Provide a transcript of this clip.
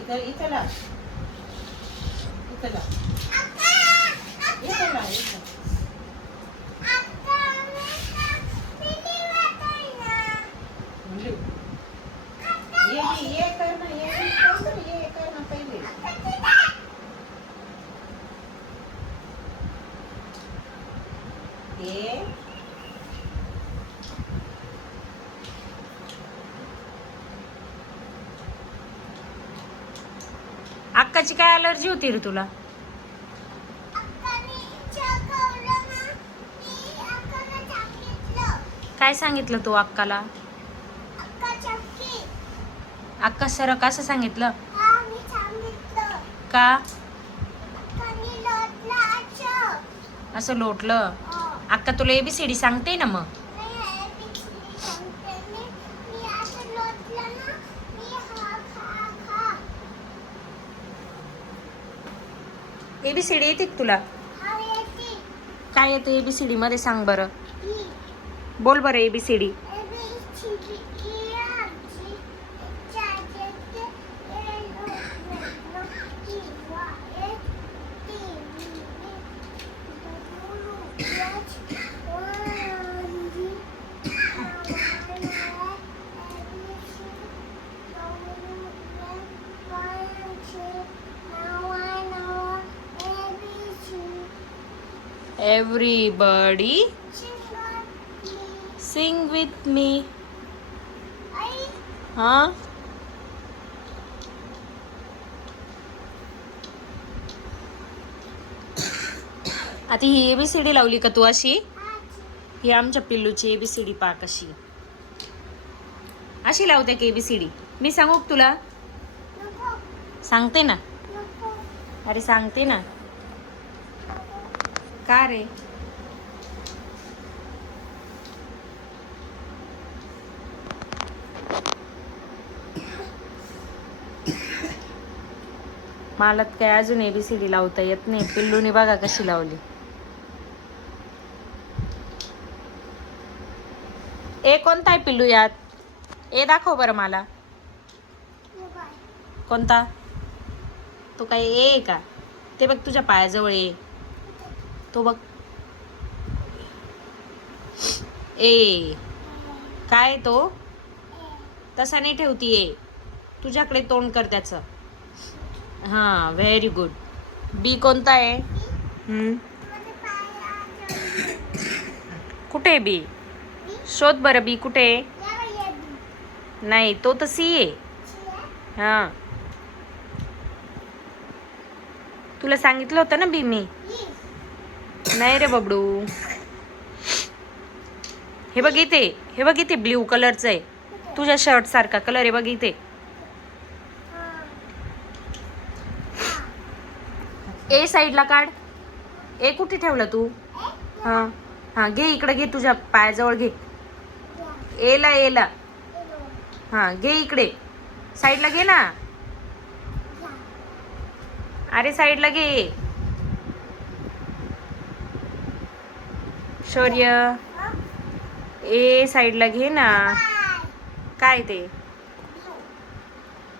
इथं इथं लाव. इथं लाव. इथं लाव. इथं. ये कर ना, ये कर ना पहिले. ये अक्काची काय अलर्जी होती रे तुला? काय सांगितलं तू अक्काला? अक्का सर कसं सांगितलं? का असं लोटलं? अक्का तुला ABCD सांगते ना मग. ABCD येते का तुला? काय येतं ABCD मध्ये सांग बरं. बोल बरं ABCD. Everybody sing with me. हाँ आता ही ABCD लावली का तू अशी? ही आमच्या पिल्लूची ABCD पा कशी अशी लावते की ABCD. मी सांगू का तुला? सांगते ना. अरे सांगते ना. का रे? मला काय अजून ABCD लावता येत नाही. पिल्लूने बघा कशी लावली. ए कोणता आहे पिल्लू यात? ए दाखव बरं मला. कोणता? तो काय ए आहे का? ते बघ तुझ्या पायाजवळ ए. तो बघ ए. काय तो? तसा नाही ठेवती ए. तुझ्याकडे तोंड कर त्याचं. हां व्हेरी गुड. बी कोणता आहे? कुठे आहे बी? शोध बरं बी कुठे आहे? नाही तो तर सी आहे. हां तुला सांगितलं होतं ना बी मी. नाही रे बबडू. हे बघ इथे. हे बघ इथे ब्ल्यू कलरचं आहे. तुझ्या शर्ट सारखा कलर आहे बघ इथे. ए साईडला काढ. ए कुठे ठेवलं तू? हां हां घे इकडे घे. तुझ्या पायाजवळ घे. एला एला. हां घे इकडे. साईडला घे ना. अरे साईडला घे. शौर्य ए साईडला घे ना. काय ते?